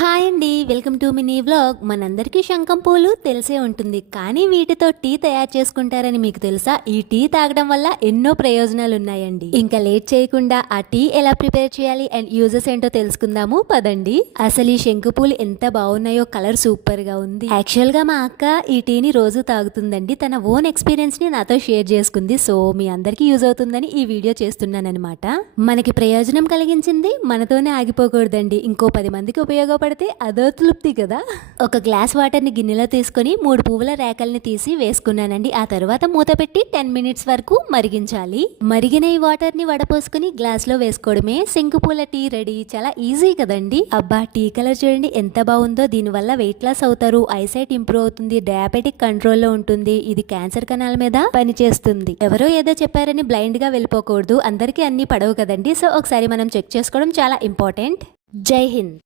Hi అండి, welcome to mini vlog. మనందరికీ శంఖం పూలు తెలిసే ఉంటుంది, కానీ వీటితో టీ తయారు చేసుకుంటారని మీకు తెలుసా? ఈ టీ తాగడం వల్ల ఎన్నో ప్రయోజనాలు ఉన్నాయండి. ఇంకా లేట్ చేయకుండా ఆ టీ ఎలా ప్రిపేర్ చేయాలి అండ్ యూజెస్ ఏంటో తెలుసుకుందాము పదండి. అసలు ఈ శంఖ పూలు ఎంత బాగున్నాయో, కలర్ సూపర్ గా ఉంది. యాక్చువల్ గా మా అక్క ఈ టీని రోజు తాగుతుందండి. తన ఓన్ ఎక్స్పీరియన్స్ ని నాతో షేర్ చేసుకుంది. సో మీ అందరికీ యూజ్ అవుతుందని ఈ వీడియో చేస్తున్నానన్నమాట. మనకి ప్రయోజనం కలిగించింది మనతోనే ఆగిపోకూడదండి, ఇంకో 10 మందికి ఉపయోగపడితే అదో తృప్తి కదా. ఒక గ్లాస్ వాటర్ ని గిన్నెలో తీసుకొని 3 పువ్వుల రేకల్ని తీసి వేసుకున్నానండి. ఆ తర్వాత మూత పెట్టి 10 మినిట్స్ వరకు మరిగించాలి. మరిగిన ఈ వాటర్ ని వడపోసుకుని గ్లాస్ లో వేసుకోవడమే శంకు పూల టీ రెడీ. చాలా ఈజీ కదండి. అబ్బా, టీ కలర్ చూడండి ఎంత బాగుందో. దీని వల్ల వెయిట్ లాస్ అవుతారు, ఐసైట్ ఇంప్రూవ్ అవుతుంది, డయాబెటిక్ కంట్రోల్లో ఉంటుంది. ఇది క్యాన్సర్ కణాల మీద పనిచేస్తుంది. ఎవరో ఏదో చెప్పారని బ్లైండ్ గా వెళ్ళిపోకూడదు, అందరికీ అన్ని పడవు కదండి. సో ఒకసారి మనం చెక్ చేసుకోవడం చాలా ఇంపార్టెంట్. జై హింద్.